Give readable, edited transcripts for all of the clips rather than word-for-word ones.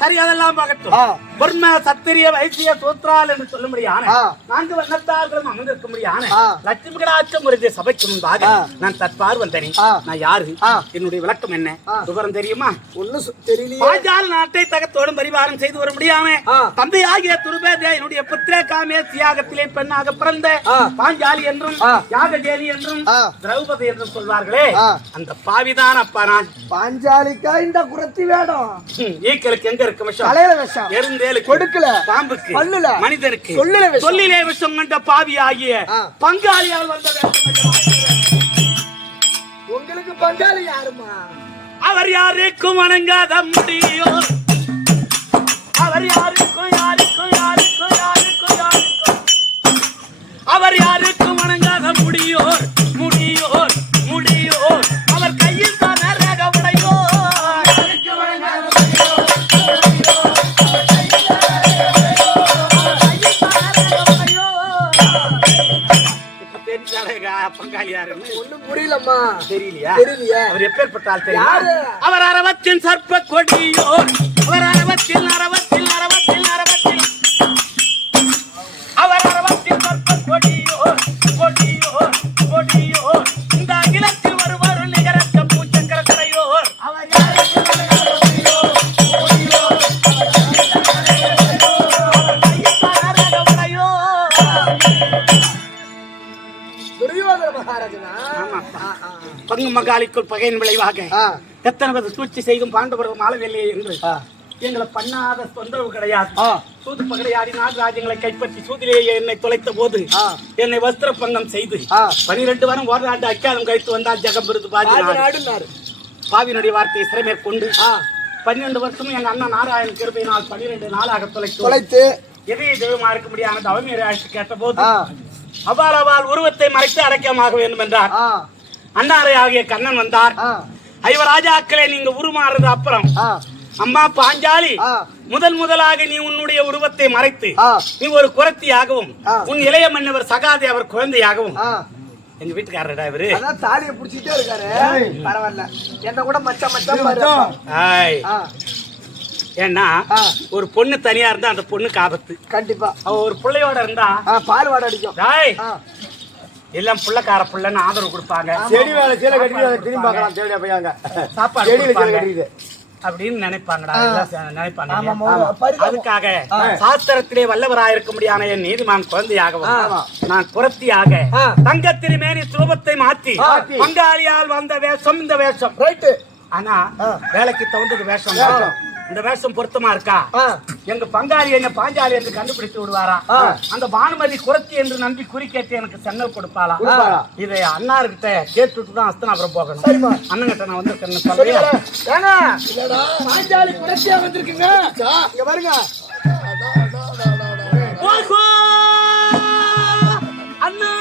சரி, அதெல்லாம் பார்க்கட்டும். பொன்ம சத்திரிய வைத்திய சூத்ரால் என்று சொல்ல முடியாது. நான்கு வண்ணத்தார்களும் அமர்ந்திருக்க முடியாது. லட்சுமி கடாட்சம் ஒரு சபைக்கு முன்பாக நான் தற்பார் வந்தேன். நான் யாரு, என்னுடைய விளக்கம் என்ன, விவரம் தெரியுமா? ஒன்னும் தெரியல. பாஞ்சால் நாட்டை தகத்தோடும் பரிவாரம் செய்து வர முடியாம தந்தையாகிய துருபேதே என்னுடைய புத்திர காமே தியாகத்திலே பெண்ணாக பிறந்த பாஞ்சாலி என்றும் யாகஜேலி என்றும் திரௌபதி என்றும் சொல்வார்களே, அந்த பாவிதான் அப்பா நான். பாஞ்சாலிக்கா இந்த குரத்தி வேடம்? ஈக்களுக்கு எங்க இருக்கு விஷம்? தலையில விஷம், எறுந்தேலுக்கு, கொடுக்கல பாம்புக்கு, பல்லுல, மனிதனுக்கு சொல்லிலே விஷம் கண்ட பாவி ஆகிய பங்காளியால் வந்த உங்களுக்கு பங்காளி யாருமா? அவர் யாருக்கும் வணங்காத முடியும், அவர் யாருக்கும் யாருக்கும் யாருக்கும் யாருக்கும் யாருக்கும் அவர் யாருக்கும் வணங்காத முடியும். முடியோர் முடியோர் முடியோர் அவர் கையில் தான் ரகமுடையோர் பங்காளி யாருன்னு ஒண்ணும் புரியலம்மா. தெரியலையா? தெரியலையா? அவர் எப்பேற்பட்டால் தெரியுமா? அவர் அரவத்தின் சர்ப்ப கொடியோர் அவர் அரவத்தில் அரவத்தில் அரவத்தில் அரவத்தில் அவர் அரவத்தில் சர்ப்ப கொடியோர் கொடியோர் கொடியோர் இந்த அகிலத்தில் வருவார் நிகரத்த பூச்சக்கர கரையோர் அவர் பங்கு மகாலிக்குள் பகையின் விளைவாக எத்தனை சூழ்ச்சி செய்தும் பாண்டவர்கள் மாளவில்லை என்று எங்களை பண்ணாத தொந்தரவு கிடையாது. சூது பகடையாடி நாடு ராஜ்யங்களை கைப்பற்றி சூதிலேயே என்னை தொலைத்த போது என்னை வஸ்திர பங்கம் செய்து 12 வாரம் ஓராண்டு அக்காலம் கழித்து வந்தால் ஜெகம் விருது பாவினுடைய வார்த்தையை சிறமேற்கொண்டு 12 வருஷமும் எங்க அண்ணன் நாராயணன் கிருபையினால் 12 நாளாக தொலைத்து எதையை தெய்வமா இருக்க முடியாத அவமீறி அழைத்து கேட்ட போது அவ்வாறு உருவத்தை மறைத்து அடக்கமாக வேண்டும் என்றார். அண்ணாரை ஆகிய கண்ணன் வந்தார். ஐவராஜாக்களே நீங்க உருமாறுறது அப்புறம் அம்மா பாஞ்சாலி முதலாக நீ உன்னுடைய உருவத்தை மறைத்து நீ ஒரு குரத்தியாகவும் உன் இளைய மன்னவர் சகாதே அவர் குழந்தையாகவும் எங்க வீட்டுக்காரடா இவரு தாலியை புடிச்சிட்டே இருக்காரு. பரவாயில்ல என்ன கூட மச்சான் ஏன்னா ஒரு பொண்ணு தனியா இருந்தா அந்த பொண்ணுக்கு ஆபத்து. கண்டிப்பா அவ ஒரு பிள்ளையோட இருந்தா பால் வாட அடிக்கும். எல்லாம் புள்ளக்கார புள்ளன்னு ஆதரவு கொடுப்பாங்க. செடி வேலை கீழே கட்டி திரும்பி பார்க்கலாம். தேடியா போயாங்க சாப்பாடு அப்படின்னு நினைப்பாங்கடா நினைப்பாங்க. அதுக்காக சாஸ்திரத்திலே வல்லவராயிருக்க முடியாத என் நீதிமான் குழந்தையாகவும் நான் குரத்தியாக தங்க திருமேனி சுலபத்தை மாற்றி பங்காளியால் வந்த வேஷம் இந்த வேஷம் ஆனா வேலைக்கு தகுந்தது வேஷம். இந்த வேஷம் பொருத்தமா இருக்கா? எங்க பங்காளி என்ன பாஞ்சாலி என்று கண்டுபிடித்து விடுவாரா? அந்த பானுமதி குரத்தி என்று நம்பி குறிக்கேட்டு எனக்கு சென்னல் கொடுப்பாளா? இதை அண்ணார்கிட்ட கேட்டுட்டு தான் அஸ்தனாபுரம் போகணும். அண்ணன் கிட்ட நான் வந்திருக்கேன்னு சொல்றேன். பாஞ்சாலி குரத்தியா வந்திருக்குங்க. இங்க பாருங்க. அண்ணா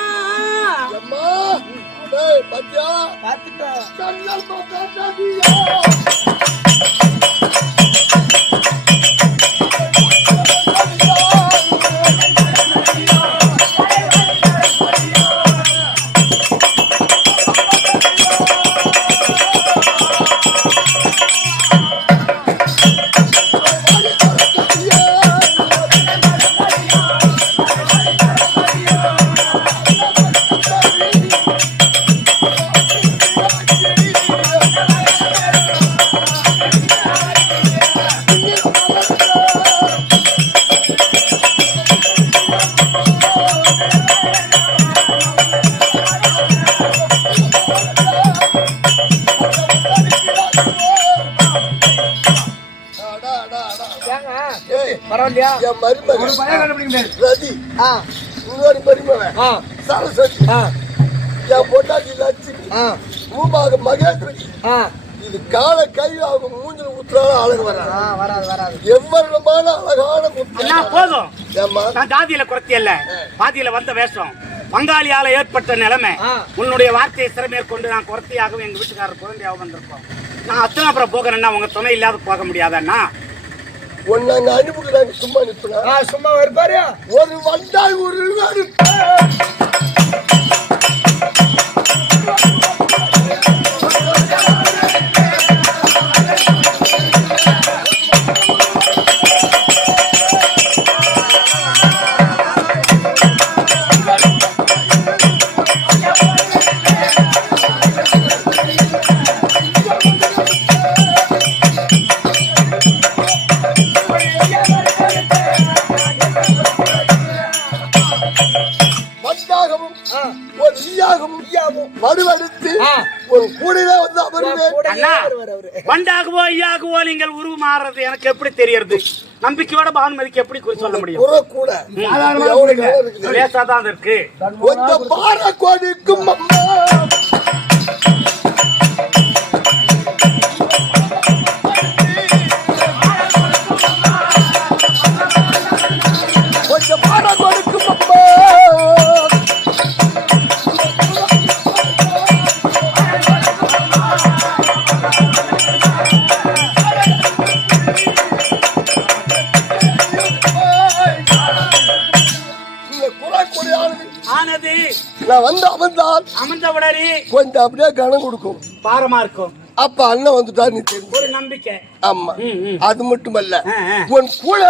இது கால கை அவங்க மூஞ்சில் ஊத்துறாலும் அழகு வராது. எவ்வளவான அழகான போதும். நான் ஜாதியில குறைத்தி அல்ல, பாதியில வந்த வேஷம். பங்காளியால ஏற்பட்ட நிலைமை உன்னுடைய வார்த்தையை சிறமேற்கொண்டு நான் குறைத்தியாகவும் எங்க வீட்டுக்காரர் குழந்தையாகவும் வந்திருக்கோம். நான் அத்தனாபுரம் போகிறேன்னா உங்க துணை இல்லாத போக முடியாதண்ணா. ஒன்னாங்க அனுப்புகிறாங்க. சும்மா நிற்பா சும்மா இருப்பாரு. ஒரு வந்தால் ஒரு வண்டாகவோ ஐயாகவோ நீங்கள் உருமாறுறது எனக்கு எப்படி தெரியறது? நம்பிக்கையோட பானுமதிக்கு எப்படி குறி சொல்ல முடியும்? லேசாதான் இருக்கு. ஆனது நான் வந்து அமர்ந்த உடனே கொஞ்சம் அப்படியே கனம் கொடுக்கும், பாரமா இருக்கும். அப்ப அண்ணன் வந்துட்டார் நீ தெரியும், ஒரு நம்பிக்கை. ஆமா. அது மட்டுமல்ல, ஆ, ஆ. உன் கூட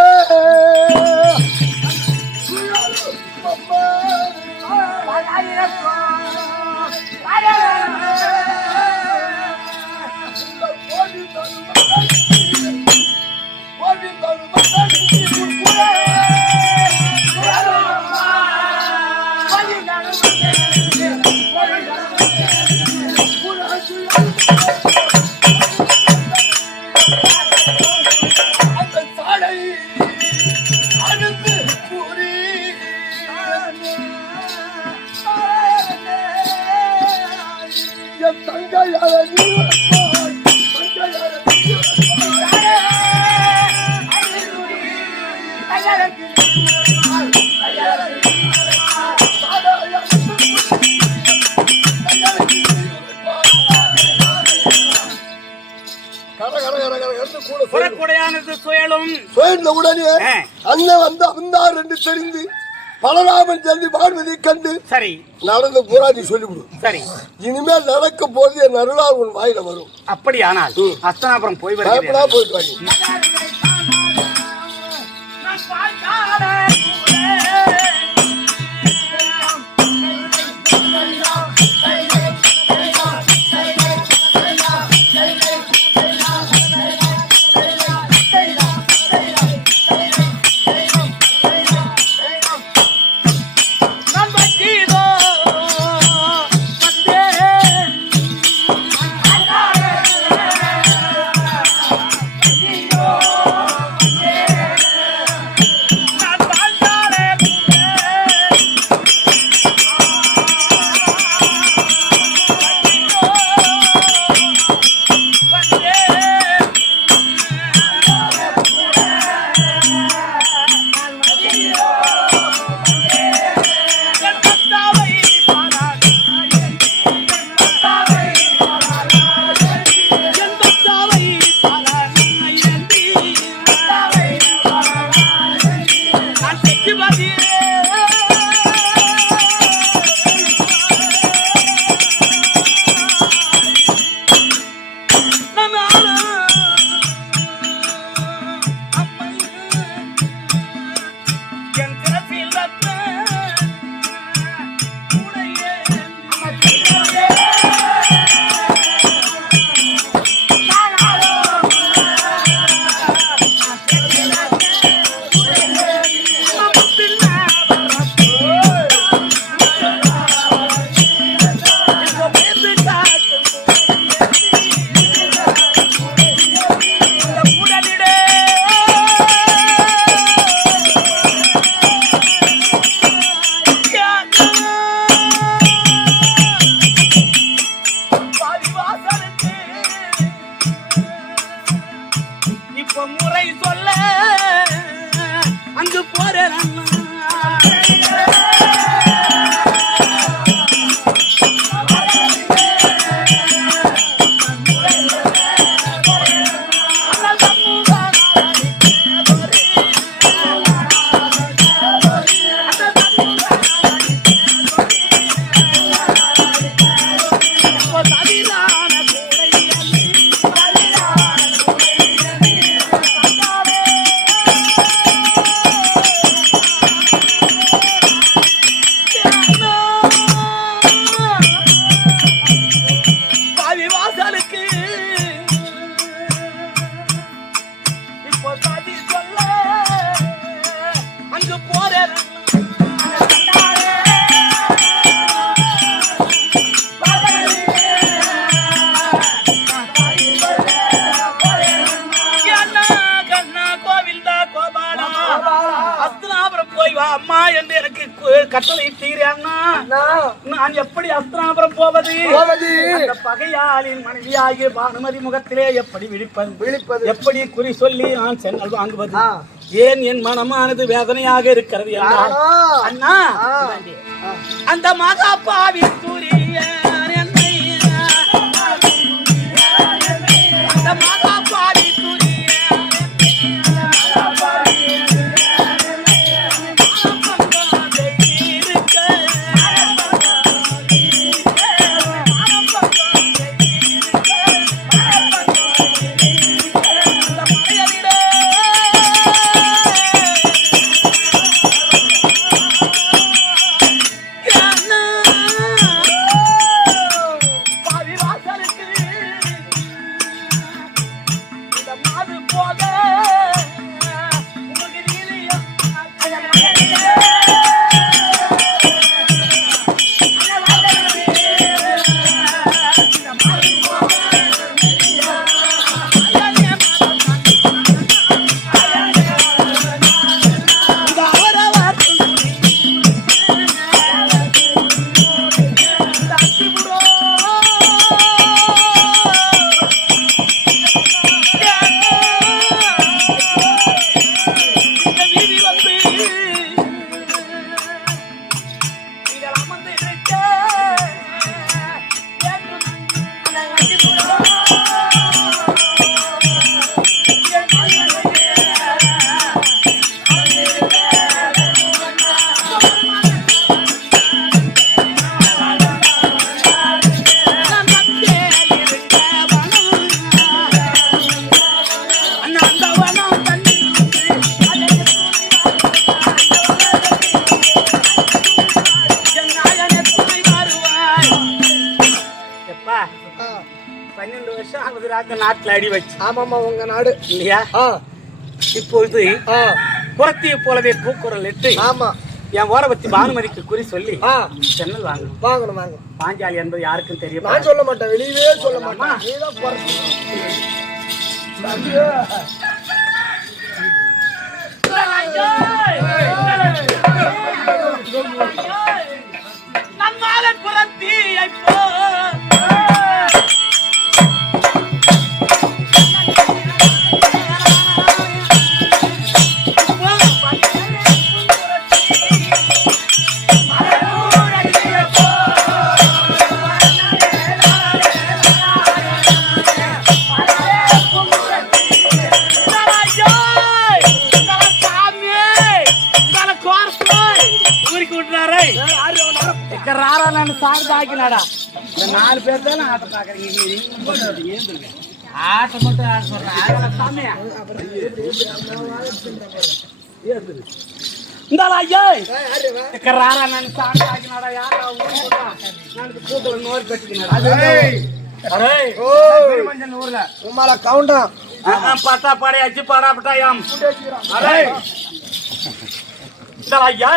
உடனே அண்ணன் வந்து அவன்தான் ரெண்டு தெரிந்து பலராமன் சொல்லி பார்வதி கண்டு சரி நடந்த பூராதி சொல்லிவிடு. சரி, இனிமேல் நடக்க போது என் அருளால் உன் வாயில வரும். அப்படியானால் அஸ்தனாபுரம் போய் போயிட்டு வாங்க. கட்டளை தீரண்ணா, நான் எப்படி அஸ்தினாபுரம் போவது? அந்த பகையாளின் மனைவியாகிய பானுமதி முகத்திலே எப்படி விழிப்பது? எப்படி குறி சொல்லி நான் சென்னல் வாங்குவது? ஏன் என் மனமானது வேதனையாக இருக்கிறது அண்ணா? அந்த மகா பாவி அந்த மகா பாவி வருஷம் ஆகுதுடா இந்த நாட்டுல அடி வச்சு. ஆமாமா உங்க நாடு இல்லையா? இப்பொழுது புறத்திய போலவே பூக்குரல் இட்டு ஆமா என் ஓரபத்தி பானுமதிக்கு குறி சொல்லி சென்னல் வாங்கணும். வாங்க பாஞ்சாலி என்பது யாருக்கும் தெரியும். நான் சொல்ல மாட்டேன், வெளியவே சொல்ல மாட்டேன். நீதான் பொறுத்து. நம்மால புறத்தியை போ சார்ந்தாக்கினாடா. இந்த 4 பேர் தான் ஆட்டம் பாக்குறீங்க. ஆட்டம் மட்டும் ஆட சொல்றேன். சாமியா இந்த ஐயா ராரா நான் சார்ந்தாக்கினாடா. யாரா நான் கூட்டம் நோர் பெற்றுக்கினாடா. ஊர்ல உமால கவுண்டா பட்டா படையாச்சு படாப்பட்டாயாம். இந்த ஐயா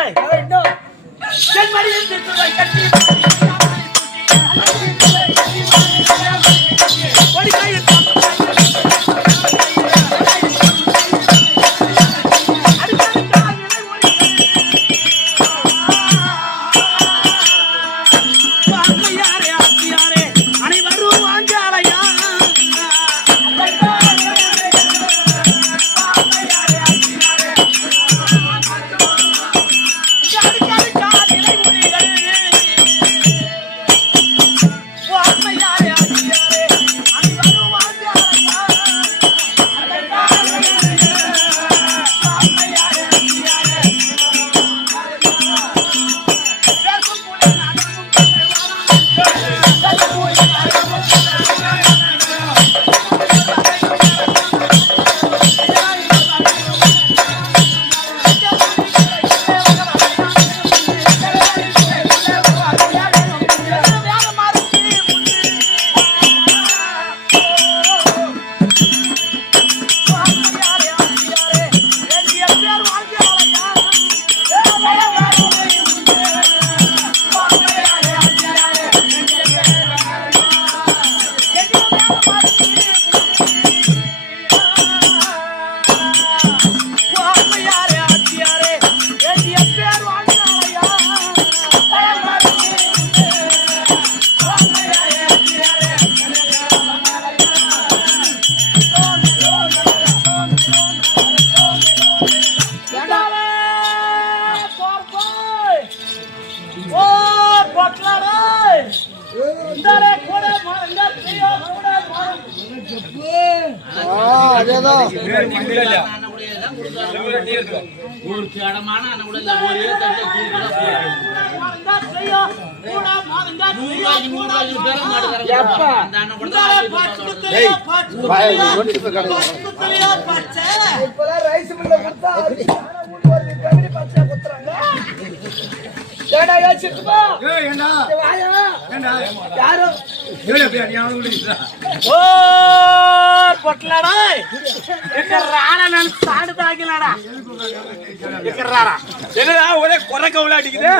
ஒரே கொர கவுல அடிக்குது.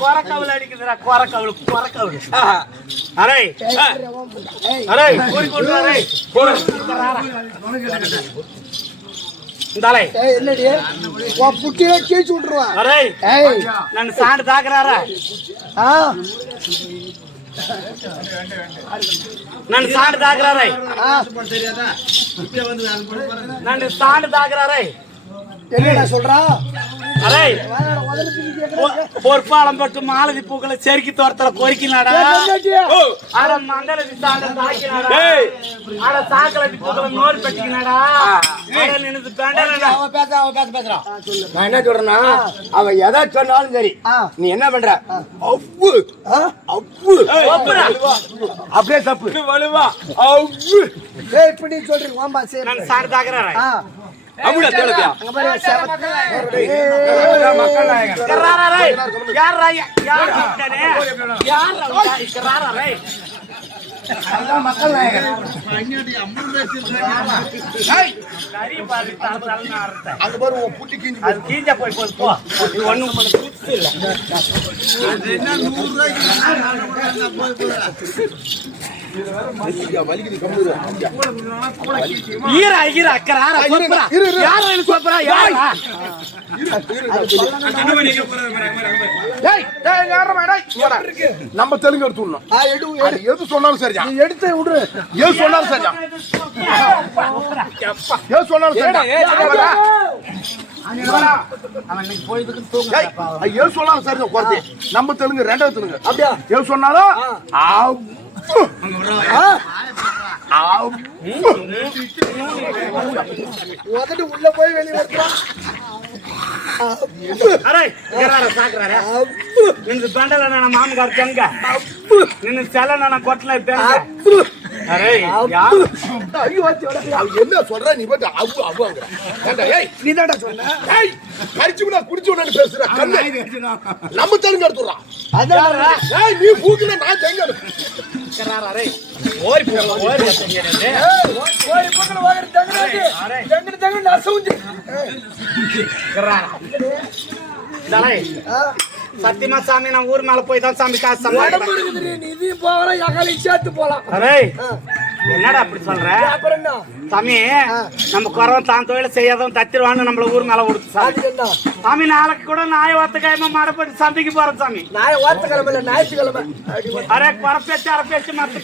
கொர கவுல அடிக்குதுடா. கொர கவுல கொர கவுல. அரே அரே கோரி கொண்டு அரே போடு. இந்தாலே என்னடி வா புட்டியே கீச்சு விட்டுருவா. அரே நான் சாண்டு தாக்குறாரா. நான் சாண்டு தாக்குறாரே. நான் சாண்டு தாக்குறாரே. என்னடா சொல்றா? அரே பொற்பாலம் பட்டு மாலதி பூக்களை செருக்கி தோரத்துல கொறிக்கினாடா. ஆட மங்களதி சாண்ட தாக்கினாடா. ஆட சாக்கலதி பூக்களை நோர் பெட்டிக்கினாடா. நினைத்து பேண்டாடா. பேசுறான். நான் என்ன சொல்றேன்னா அவன் எதை சொன்னாலும் சரி நீ என்ன பண்ற? அவ்வு அவ்வு அப்படியே தப்பு வலுவா அவ்வு. ஏய் இப்படி சொல்றீங்க வாம்பா சரி. நான் சார் தாக்குறாரே. அமுடா தேடுறியா? அங்க பாரு மக்கள் நாயகன். கராரே யார் ராயா யார் கிட்டனே யார் ராயா கராரே. அதான் மக்கள் நாயகர். ஏய், கறி பாதி தரதரன்னு அறுத்தேன். அங்க பாரு உன் புட்டி கிஞ்சி அது கீஞ்சா போய் போது போ. இது ஒண்ணும் பண்ண புதுசு இல்ல. வலிக்குது கம்முது. ஈரா ஈரா அக்கறாரா சோப்ரா. யாரா இது சோப்ரா? யாரா? ஏய், ஏய், யாரம்மா, டேய், போடா. நம்ம தெலுங்கு எடுத்துடணும். அது எது சொன்னாலும் சரியா எடுத்து விடு. எது சொன்னாலும் சரியா எது சொன்னாலும் சரியா அவன் இன்னைக்கு போயிதுக்கு தூங்க. ஏய், அது எது சொன்னாலும் சரிதான் குறைச்சி. நம்ம தெலுங்கு ரெண்டாவது தெலுங்கு அப்படியா எது சொன்னாலும் உள்ள போய் வெளியே வருகிறான். அரே இங்கறாரா சாக்குறாரா? நின்னு பண்டல நான் மாமகார் தங்க. நின்னு செல நான் கொட்டல பேங்க. அரே யார்? ஐயோ அவ என்ன சொல்ற நீ பாட்டு அவ்வு அவ்வுங்கற. ஏண்டா ஏய் நீ தான்டா சொன்ன. ஏய் கரிச்சுனா குடிச்சுனு பேசுற கண்ணு. நம்ம தெலுங்கு எடுத்துறான். அதாரா? ஏய் நீ பூக்குல நான் தெங்க இங்கறாரா அரே. ஓரி போ ஓரி தெங்கறே. ஏய் ஓரி பூக்குல ஓரி தெங்கறே. தெங்க தெங்க நசவுஞ்சு. இங்கறாரா. டேய் சத்தியமா சாமி நான் ஊர் மேல போய் தான் சாமி காசு சம்பாதிக்கிறேன். நீ இது போற யகாலி சேர்த்து போலாம். அரே என்னடா அப்படி சொல்ற? அப்புறம் என்ன சாமி நம்ம குறவன் தான் தொழில செய்யாதவன் தத்திடுவான்னு நம்மள ஊர் மேல விடுத்து சாமி. சாமி நாளைக்கு கூட நாய் வார்த்தைக்காயமா மாடப்பட்டு சந்தைக்கு போறோம் சாமி. நாய் வார்த்தைக்கிழமை இல்ல ஞாயிற்றுக்கிழமை. அரே குறை பேச்சு அரை பேச்சு மத்த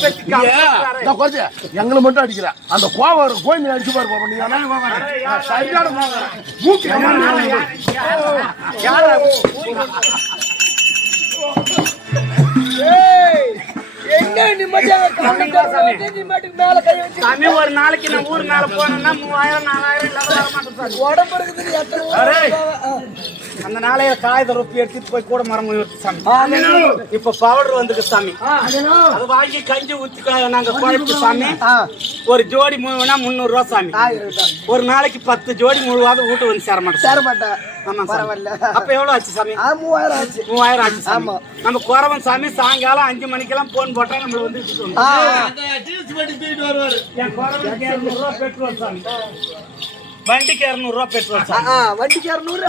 பேச்சு எங்களை மட்டும் அடிக்கிற அந்த கோவம் கோயில் அடிச்சு பாரு பாப்பா. நீ சரியான மூக்கு எங்க நிம்மதியாக சாமி ஒரு நாளைக்கு நான் ஊர் மேல போனேன்னா 3000 4000 இல்லாத வர மாட்டேன் சாமி. உடம்பு இருக்குது. அந்த நாளைய காகித ரொப்பி எடுத்துட்டு போய் கூட மரம் சாமி. இப்ப பவுடர் வந்துருக்கு சாமி. அது வாங்கி கஞ்சி ஊத்தி நாங்க குழைப்பு சாமி. ஒரு ஜோடி முழுவனா 300 ரூபா சாமி. ஒரு நாளைக்கு 10 ஜோடி முழுவாத வீட்டு வந்து சேர மாட்டேன். ஆமா சாமி. அப்ப எவ்வளவு ஆச்சு சாமி? 3000 ஆச்சு. 3000 ஆச்சு சாமி. நம்ம குறவன் சாமி சாயங்காலம் 5 மணிக்கெல்லாம் போன் போட்டா நம்மள வந்து என் குறவனுக்கு 200 ரூபா பெட்ரோல் சாமி. வண்டிக்கு 200 ரூபா பெட்ரோல் சாமி. வண்டிக்கு 200.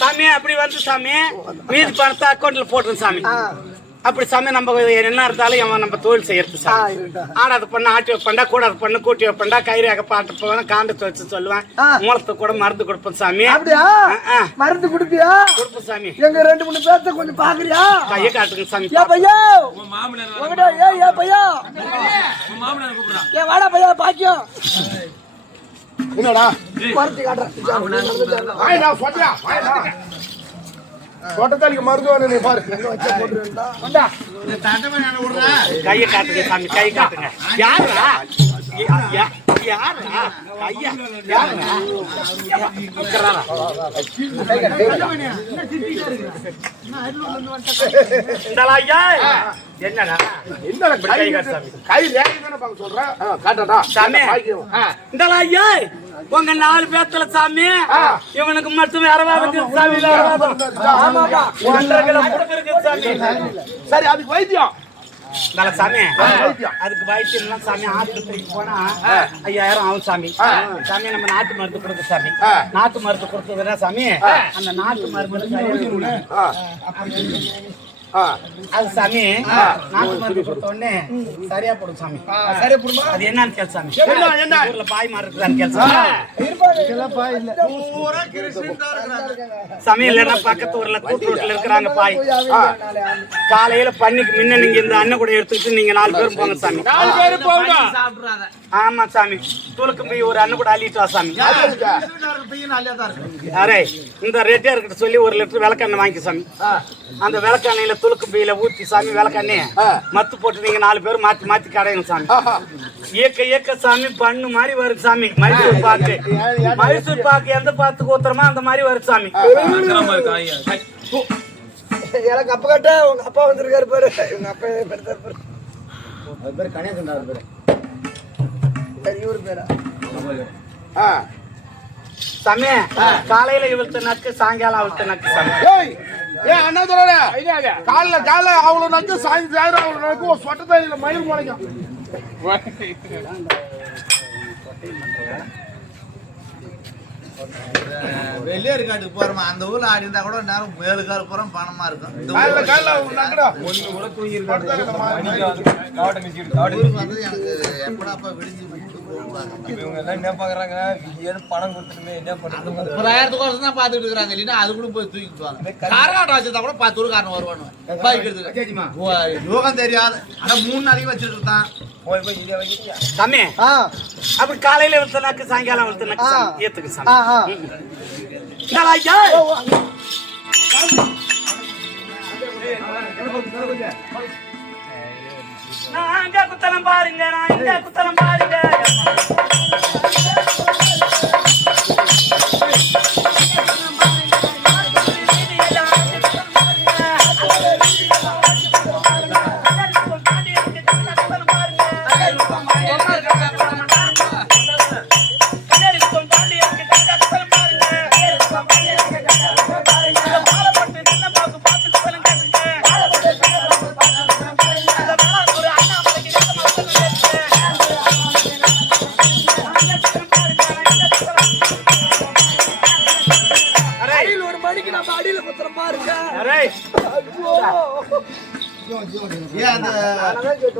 சாமி அப்படி வந்து சாமி மீதி பணத்தை அக்கௌண்ட்ல போட்டுரும் சாமி. அப்படி சாமி நம்ம என்ன இருந்தாலும் நம்ம தொழில் செய்யறது சாமி. ஆடாத பண்ண ஆட்டி வைப்பண்டா கூடாது பண்ண கூட்டி வைப்பண்டா கயிறாக பாட்டு போவேன் காண்டத்தை வச்சு சொல்லுவேன். மூலத்தை கூட மருந்து கொடுப்பேன் சாமி. மருந்து குடுப்பியா? கொடுப்பேன் சாமி. எங்க 2-3 பேர்த்த கொஞ்சம் பாக்குறியா? கையை காட்டுங்க சாமி. பையா பையா வாடா பையா பாக்கியம் என்னடா மருந்து காட்டுறேன். தோட்டத்தாளிக்கு மருத்துவ நீ பாரு கையை காட்டுங்க சாமி. கை காட்டுங்க. யாரா யாரா ஐயா யாரா என்னடா என்ன கை காட்டு கை ரேகை தானே பாக்க சொல்றேன். காட்டடா சாமி. இந்தடா ஐயா உங்க 4 பேத்துல சாமி இவனுக்கு மட்டும் அரவாதம் சாமி. சரி அதுக்கு வைத்தியம் சாமி. அதுக்கு வைத்தியம் சாமி. ஆஸ்பத்திரிக்கு போனா 5000 ஆகும் சாமி. சாமி நம்ம நாட்டு மருந்து கொடுக்க சாமி. நாட்டு மருந்து கொடுத்ததுன்னா சாமி அந்த நாட்டு மருந்து அது சாமி நாட்டு மருந்து கொடுத்த உடனே சரியா போடும் சாமி. சரியா போடுமா? அது என்னன்னு கேள் சாமி. ஊர்ல பாய் மாறுக்குதான்னு கேள் சாமி. சாமி இல்லைன்னா பக்கத்து ஊர்ல கூட்டு ரோட்ல இருக்கிறாங்க பாய். காலையில பண்ணிக்கு முன்ன நீங்க இந்த அண்ணன் கூட எடுத்துக்கிட்டு நீங்க 4 பேரும் போங்க சாமி. 4 பேரும் போங்க. ஆமா சாமி. தூளுக்கு போய் ஒரு அண்ணன் கூட அள்ளிட்டு வா சாமி. அரே இந்த ரெட்டியா இருக்கிட்ட சொல்லி 1 லிட்டர் விளக்கெண்ணெய் வாங்கி சாமி. அந்த விளக்கெண்ணெயில துளுக்கு பையில ஊத்தி சாமி விளக்கண்ணே மத்து போட்டு நீங்க 4 பேரும் மாத்தி மாத்தி கடையணும் சாமி. இயக்க சாமி பண்ணு மாதிரி வருது சாமி. மைசூர் பாக்கு எந்த பாத்துக்கு ஊத்துறமா அந்த மாதிரி வருது சாமி. எனக்கு அப்ப கேட்ட உங்க அப்பா வந்திருக்காரு பாரு. உங்க அப்பா பேரு பேரு கணேசன் பேரு. இவரு பேரா சாமி? காலையில இவளுக்கு நக்கு, சாயங்காலம் அவளுக்கு நக்கு சாமி. ஏன் அண்ணா சொல்ற காலைல அவ்வளவு நக்கு, சாயந்தரம் அவ்வளவு நக்கு. ஒரு சொட்ட தண்ணியில மயில் முளைக்கும். வெள்ளியார்காட்டுக்கு போறோமா, அந்த ஊர்ல ஆடி இருந்தா கூட நேரம் 7 கால் போறோம் பணமா இருக்கும். எனக்கு எப்படாப்பா விடிஞ்சு பணம் கொடுத்துட்டுமே என்ன பண்றது? 30,000 தான் பாத்துட்டு இருக்காங்க. இல்லைன்னா அது கூட போய் தூக்கிட்டு காரகாட்டம் வச்சிருந்தா கூட 10 ஊருக்காரன் வருவானு பைக் யோகம் தெரியாது. ஆனா 3 நாளைக்கு வச்சிருக்கான். சாமி அப்படி காலையில இவளுக்கு நக்கு, சாயங்காலம் அவளுக்கு நக்கு சாமி. ஏத்துக்கு சாமி. நான் அங்க குத்தலம் பாருங்க, நான் இங்க குத்தலம் பாருங்க.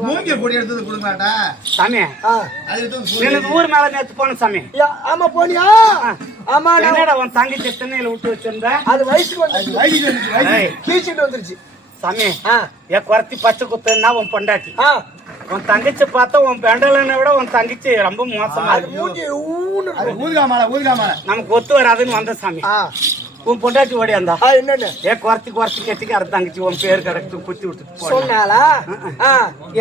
மூங்கில் பொடி எடுத்தது கொடுங்கடா சாமி. எனக்கு ஊர் மேல நேத்து போன சாமி. ஆமா போனியா? ஆமா. என்னடா உன் தங்கச்சி சென்னையில விட்டு வச்சிருந்த? அது வயசுக்கு வந்து கீச்சிட்டு வந்துருச்சு சாமி. என் குறைச்சி பச்சை குத்துன்னா உன் பொண்டாட்டி. உன் தங்கச்சி பார்த்தா உன் பெண்டலனை விட உன் தங்கச்சி ரொம்ப மோசமா நமக்கு ஒத்து வராதுன்னு வந்த சாமி. உன் பொண்டாட்டி ஓடியாந்தா என்னன்னு குறைச்சி கெட்டிக்கு அரை தங்கச்சி உன் பேர் கிடக்கு குத்தி விட்டு சொன்னாலா?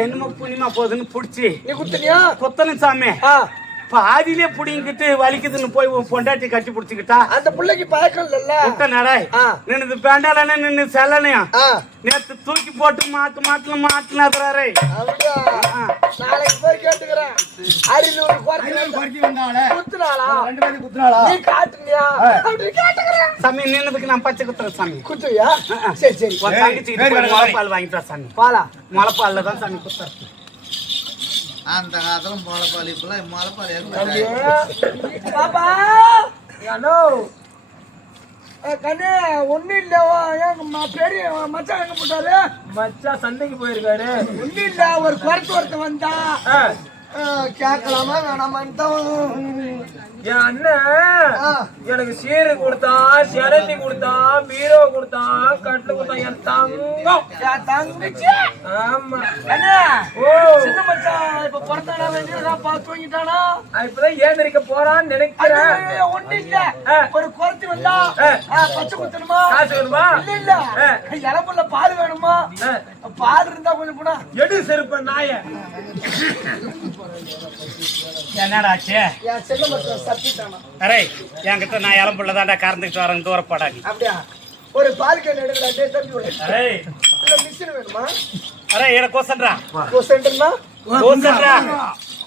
என்னமோ புனிமா போகுதுன்னு புடிச்சு நீ குத்துனியா? கொத்தனும் சாமி. பாதியிலே புடிங்கிட்டு வலிக்குதுன்னு போய் உன் பொண்டாட்டி கட்டி புடிச்சுக்கிட்டா அந்த பிள்ளைக்கு பழக்கம் இல்ல. நடாய் நின்று பேண்டாலன்னு நின்று செல்லனையா நேத்து தூக்கி போட்டு மாட்டுல மாட்டுனாரு. நாளைக்கு போய் கேட்டுக்கிறேன். அரிநூறு சாமி நின்னதுக்கு நான் பச்சை குத்துறேன் சாமி. குத்துவியா? சரி சரி. தங்கச்சிக்கிட்டு முளைப்பால் வாங்கிட்டா சாமி. பாலா முளைப்பால்ல தான் சாமி குத்துறது. அந்த காலத்துல முளைப்பால் இப்பெல்லாம் முளைப்பால் பாப்பா கண்ணு ஒண்ணு இல்ல. பெரிய மச்சான் எங்க போட்டாரு? மச்சான் சந்தைக்கு போயிருக்காரு. ஒண்ணு இல்ல. ஒரு ஒருத்த வந்தா கேட்கலாமா வேணாமான்னு என் அண்ணன் எனக்கு சீரு கொடுத்தான், சிரண்டி கொடுத்தான், பீரோ கொடுத்தான், கட்டில கொடுத்தான். என் தங்கம், என் தங்கச்சி. ஆமா சின்ன மச்சான் இப்ப பிறந்தானா தூங்கிட்டானா? இப்பதான் ஏந்திரிக்க போறான்னு நினைக்கிறேன். ஒண்ணு இல்ல. ஒரு குறைச்சி வந்தா பச்சை குத்தணுமா? காசு வேணுமா? இல்ல இல்ல. இளமுள்ள பால் வேணுமா? பால் இருந்தா கொஞ்சம் போனா எடு செருப்ப நாய. என்னடாச்சு? என் சின்ன மச்சான் சத்திட்டானா? அரே என்கிட்ட நான் இளம்புள்ளதாண்டா கறந்துட்டு வரேன் தூரப்படாது. அப்படியா? ஒரு பால் கேன் எடுக்கடா. தம்பி விடு. அரே இல்ல மிஷின் வேணுமா? அரே இத கோசன்றா. கோசண்டனா?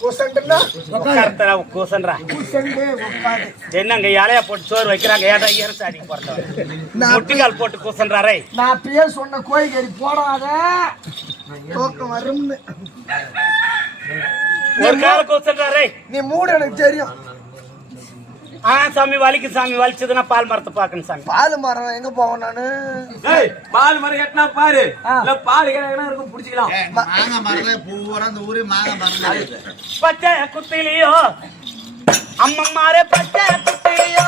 கோசண்டனா உட்கார்த்தா கோசன்றா. கோசண்டே உட்காரு. என்னங்க இலையா போட்டு சோறு வைக்கிறாங்க. ஏடா ஏறச்சு அடிக்க போறதா? முட்டிகால் போட்டு கோசன்றாரே. நான் பேர் சொன்ன கோழிக்கறி போடாத. தூக்கம் வரும்னு ஒரு கால கோசன்றாரே. நீ மூடு எனக்கு தெரியும். சாமி வலிக்கு சாமி. வலிச்சதுன்னா பால் மரத்தை பாக்கணும் சாமி. பால் மரம் எங்க போவோம் நானு? பால் மரம் கட்டினா பாரு. இல்ல பால் கிணறு இருக்கும் புடிச்சுக்கலாம். மாங்காய் மரம் பூரா அந்த ஊரே மாங்காய் மரம். பச்சை குத்திலியோ அம்மம்மாரே பச்சை குத்திலியோ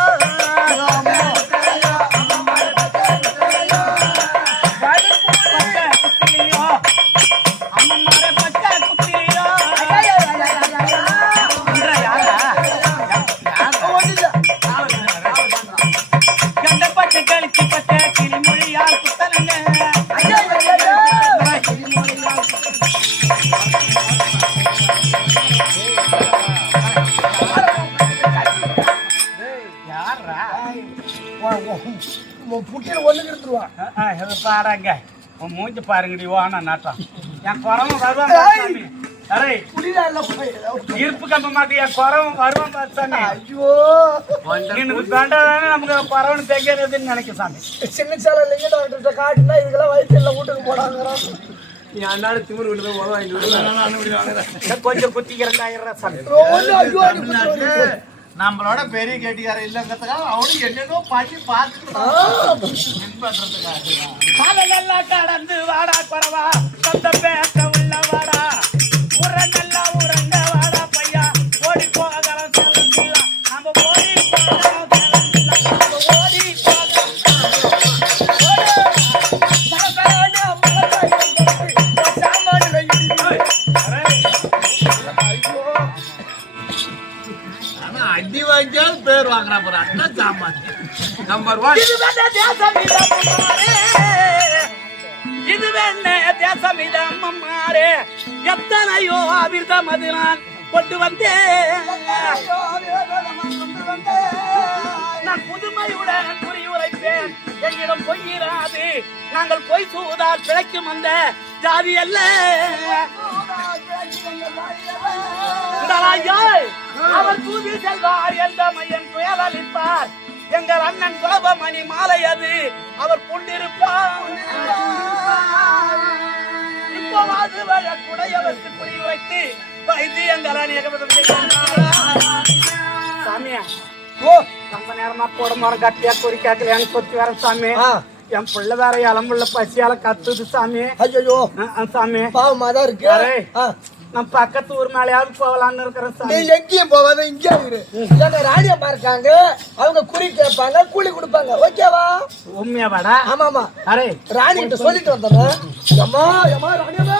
கழிச்சு பச்சை கிளிமொழியால் குத்தலங்க யாரா புட்டியில ஒண்ணுக்கு இருந்துருவான் பாருங்க உன் மூஞ்சி பாருங்கடி ஓனா நாட்டம் என் குறவும் வருவான் சாமி அரே புடிடா இல்ல போய் இருப்பு கம்பமாக்கு என் குறவும் வருவான் சாமி ஐயோ எனக்கு வேண்டாம் நமக்கு குறவனு தெரியாதுன்னு நினைக்க சாமி சின்ன சேலை லிங்க டாக்டர்கிட்ட காட்டினா இதுக்கெல்லாம் வயிற்றுல வீட்டுக்கு போடாங்கிறான் நீ அண்ணாடு திமிரு கொண்டு போய் உதவ வாங்கிட்டு கொஞ்சம் குத்திக்கிறேன் சாமி நம்மளோட பெரிய கேட்டிக்கார இல்லங்கிறதுக்காக அவனும் என்னென்னோ பாட்டி பார்த்துக்கலாம் கடந்து வாடா குறவா சொந்த பேச உள்ள வாடா உர நல்லா உரங்க வாடா பையா ஓடி போகலாம் செல்ல நம்ம ஓடி போகலாம் செல்ல ஓடி ஆனா அடி வாங்கியால் பேர் வாங்குறான் பாரு அண்ணன் சாமான் நம்பர் 1 இது வேண தேசமிதம் அம்மாரே எத்தனையோ அவிர்தம் அது நான் கொண்டு வந்தேன் நான் புதுமையுடன் புரியுரைப்பேன் எங்கிடம் பொய்யிராது நாங்கள் பொய் சூதால் பிழைக்கும் அந்த ஜாதி அல்ல அவர் தூதி செல்வார் எந்த மையன் புயல் அளிப்பார் எங்கள் அண்ணன் கோபமணி மாலை அது அவர் கொண்டிருப்பார் இப்போவாது வழக்குடையவருக்கு புரியுரைத்து வைத்தியங்கள் சாமியா ஓ ரொம்ப நேரமா போட மரம் கட்டியா குறிக்காக்கல எனக்கு கொத்தி வர சாமி என் பிள்ளை வேற இளம்புள்ள பசியால கத்துது சாமி ஐயோ சாமி பாவமா தான் இருக்கு நான் பக்கத்து ஊர் மேலேயாவது போகலான்னு இருக்கிறேன் சாமி எங்கேயும் போவாத இங்கே இரு எங்க ராணியம்மா இருக்காங்க அவங்க குறி கேட்பாங்க கூலி கொடுப்பாங்க ஓகேவா உண்மையா வாடா ஆமாமா அரே ராணி கிட்ட சொல்லிட்டு வந்துடுறேன் அம்மா அம்மா ராணியம்மா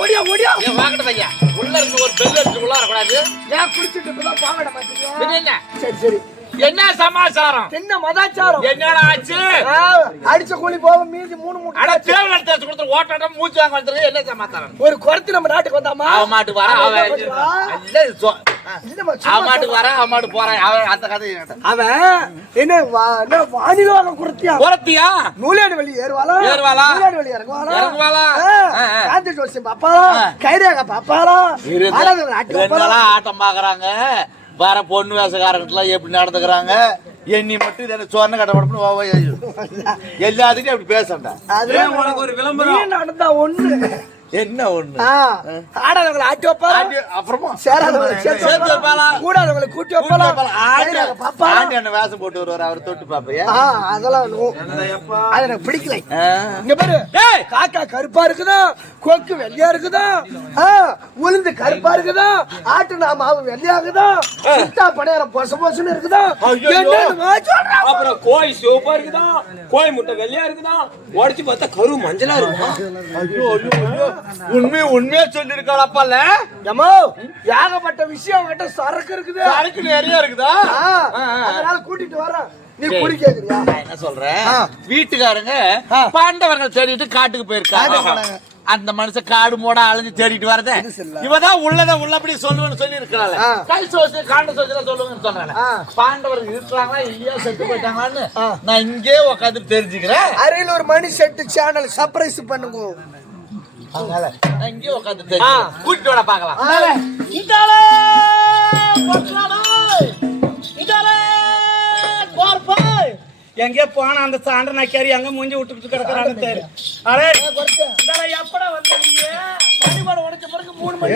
ஓடியா ஓடியா வாங்கட பையா உள்ள இருந்து ஒரு பெல் எடுத்து உள்ள வரக்கூடாது ஏன் குடிச்சிட்டு இப்பதான் பாவட மாட்டீங்க சரி சரி என்ன சமாச்சாரம் என்ன மதாச்சாரம் என்னடா ஆச்சு அடிச்ச கூலி போக மீதி 3 மூட்டை அட தேவல எடுத்து கொடுத்து ஓட்டாட்டம் மூச்சு வாங்க வந்துரு என்ன சமாச்சாரம் ஒரு குறத்து நம்ம நாட்டுக்கு வந்தாமா அவ மாட்டுக்கு வர அவ அவ மாட்டுக்கு வர அவ மாட்டு போறான் அவன் அந்த கதை அவன் என்ன வானிலோக குறத்தியா நூலேடு வெளி ஏறுவாளா நூலேடு வெளி இறங்குவாளா காந்தி ஜோசியம் பாப்பாளா கைரேகா பாப்பாளா ஆட்டம் பாக்குறாங்க வர பொண்ணு வேசக்காரங்க எப்படி நடந்துக்கிறாங்க எண்ணி மட்டும் இதை சொன்ன கட்டப்படணும் எல்லாத்துக்கும் அப்படி பேசண்டா உனக்கு ஒரு விளம்பரம் நடந்தா ஒண்ணு என்ன ஒண்ணு ஆடாதவங்களை ஆட்டி வைப்பாளா அப்புறமா சேர்த்து வைப்பாளா கூடாதவங்களை கூட்டி வைப்பாளா ஆண்டி என்ன வேஷம் போட்டு வருவாரு அவர் தொட்டு பாப்பையா அதெல்லாம் அது எனக்கு பிடிக்கல இங்க பாரு காக்கா கருப்பா இருக்குதா கொக்கு வெள்ளையா இருக்குதா உளுந்து கருப்பா இருக்குதா ஆட்டு நாமாவு வெள்ளையாகுதா சுத்தா படையாரம் பொச பொசன்னு இருக்குதா அப்புறம் கோய் சிவப்பா இருக்குதா கோய் முட்டை வெள்ளையா இருக்குதா உடச்சு பார்த்தா கரு மஞ்சளா இருக்குதா உண்மையா சொல்லி இருக்காளப்பால ஏகப்பட்ட விஷயம் கிட்ட சரக்கு இருக்குது சரக்கு நிறைய இருக்குதா அதனால கூட்டிட்டு வரேன் நீ குடி கேக்குறியா என்ன சொல்றேன் வீட்டுக்காரங்க பாண்டவர்கள் தேடிட்டு காட்டுக்கு போயிருக்காங்க அந்த மனுஷன் காடு மூட அலைஞ்சு தேடிட்டு வரத இவதான் உள்ளபடி சொல்லுவேன்னு சொல்லி இருக்கிறாள் கை சோசு காண்ட சோசுல சொல்லுவேன்னு சொல்றாங்க பாண்டவர்கள் இருக்கிறாங்களா இல்லையா செத்து போயிட்டாங்களான்னு நான் இங்கே உட்காந்து தெரிஞ்சுக்கிறேன் அரையில் ஒரு மணி செட்டு சேனல் சர்ப்ரைஸ் பண்ணுங்க இங்கே உட்காந்து கூட்டிட்டு வர பாக்கலாம் எங்கே போன அந்த சாண்டை நக்காரி எங்க மூஞ்சி விட்டுக்கிட்டு கிடக்குறான்னு தெரியும் அரே எப்படா வந்தீங்க பனிபாடு உடைச்ச பிறகு 3 மணி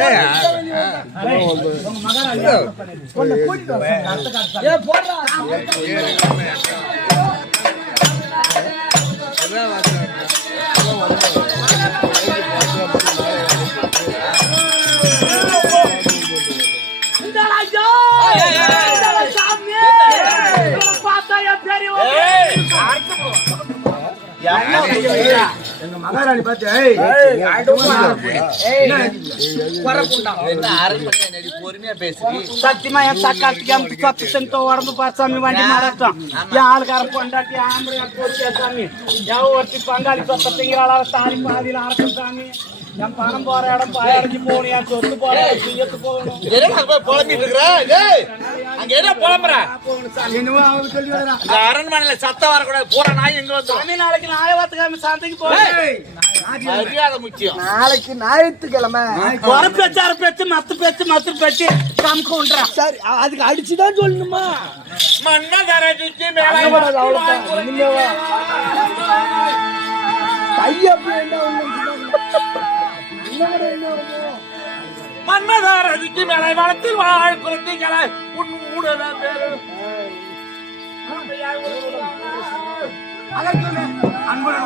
எங்க மகாராணி பார்த்து பொறுமையா பேசி சத்தியமா என் தக்காத்துக்கு சத்து சென்டோ உடம்பு பாசாமி வண்டி மாறட்டும் என் ஆளுக்கார பொண்டாட்டி ஆம்பளை போச்சு சாமி எவ ஒருத்தி பங்காளி சொத்த திங்கிறாளா தாலி பாதியில அறக்கும் சாமி என் பணம் போற இடம் பாயடிச்சு போகணும், என் சொத்து போற இடம் செய்யத்து போகணும். என்னடா அங்க போய் புலம்பிட்டு இருக்கிற? டேய், அங்க என்ன புலம்புற? போகணும் சாமி. என்னவோ அவங்க சொல்லி வரா. இந்த அரண்மனையில சத்தம் வரக்கூடாது. பூரா நாய் எங்க வந்து சாமி, நாளைக்கு நாயவாத்துக்காம சந்தைக்கு போறேன். மரியாதை முக்கியம். நாளைக்கு ஞாயிற்றுக்கிழமை ஒரு பேச்சு அரை பேச்சு மத்து பேச்சு மத்து பேச்சு காமிக்க உண்டுறான். சரி அதுக்கு அடிச்சுதான் சொல்லணுமா? மன்னதரடிக்கு மேலே அவ்வளவுதான். நீங்க வா. கையப்ப என்ன ஒண்ணு மன்னதரடிக்கு மேலே வளத்தில் வாழ் குழந்தைகளை உன் ஊடல பேரு அன்புடன்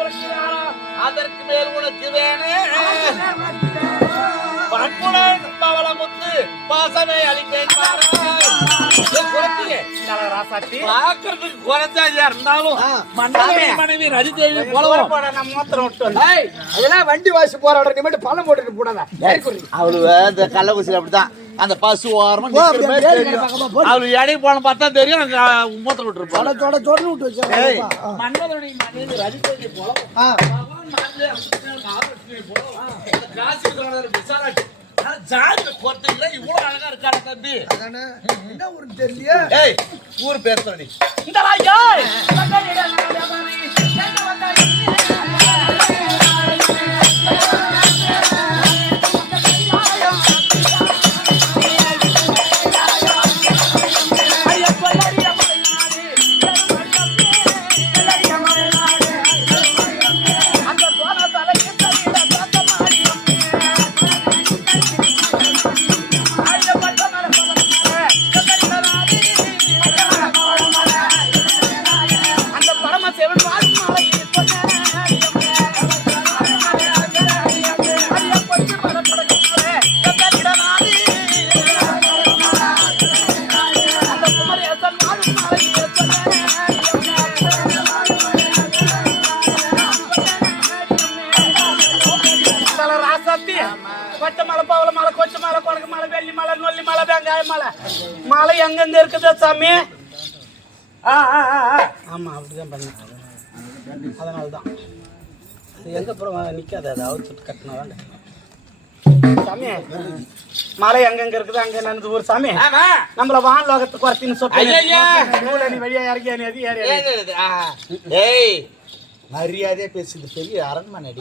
உரைக்கிறாரா? அதற்கு மேல் உனக்கு வேணே பண்புடன் பவளமுத்து பாசமே அளிப்பேன் ராசாத்தி பாக்குறதுக்கு குறைஞ்சாதியா இருந்தாலும் மன்னவரி மனைவி ரஜிதேவி போலவும் நம்ம மூத்திரம் விட்டு வந்து. ஏய், அதெல்லாம் வண்டி வாசி போராடுற நிமிடம் பழம் போட்டுட்டு போடாத. அவளுக்கு இந்த கள்ளக்குறிச்சியில அப்படிதான் அந்த பசு ஓரமா போ, நிக்கிற மாதிரி அப்படியே தெரியும். பக்கமா போ. அவளுக்கு இடையே போன பார்த்தா தெரியும் அங்க மூத்திரம் விட்டுருப்பாள். தொடர்ந்து விட்டு ஏய், வச்சா. மன்னவருடைய மனைவி ரஜிதேவி போலவும் பகவான் மாநில மகாலட்சுமி போலவும் அந்த காசி இருக்கிறவங்க விசாலாட்சி ஜாதியில பொறுத்தீங்களா இவ்வளவு அழகா இருக்காரு தம்பி. என்ன ஒரு தெரியலையே. ஏய், ஊர் பேசுற நீ இந்த ராயா கொச்ச மலை, பவள மலை, கொச்ச மலை, கொடக்கு மலை, வெள்ளி மலை, நொல்லி மலை, வெங்காய மலை, மலை எங்கெங்க இருக்குதா சாமி? ஆமா, அப்படிதான் பண்ணேன். அதனாலதான் எங்க அப்புறம் நிக்காது, அது அவுத்து கட்டினாதான் சாமி. மலை எங்கெங்க இருக்குது அங்க என்னது ஒரு சாமி. நம்மள வான் லோகத்துக்கு குறைச்சின்னு சொல்லி வழியா இறங்கி அது ஏறி. ஏய், மரியாதையா பேசுது. பெரிய அரண்மனை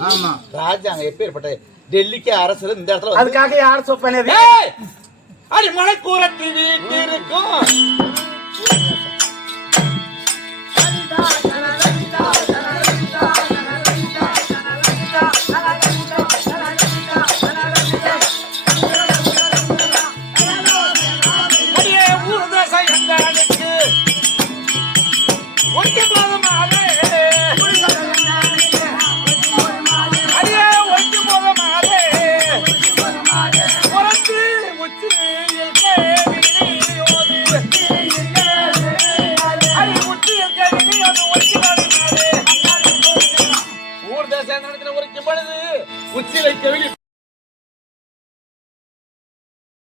ராஜா அங்க எப்பேற்பட்ட டெல்லிக்கு அரசர் இந்த இடத்துல அதுக்காக யார் சொப்பனது? அடி மலை கூறத்தி வீட்டிருக்கும் ஊர் தேச உரைக்கும் பொழுது உச்சிலை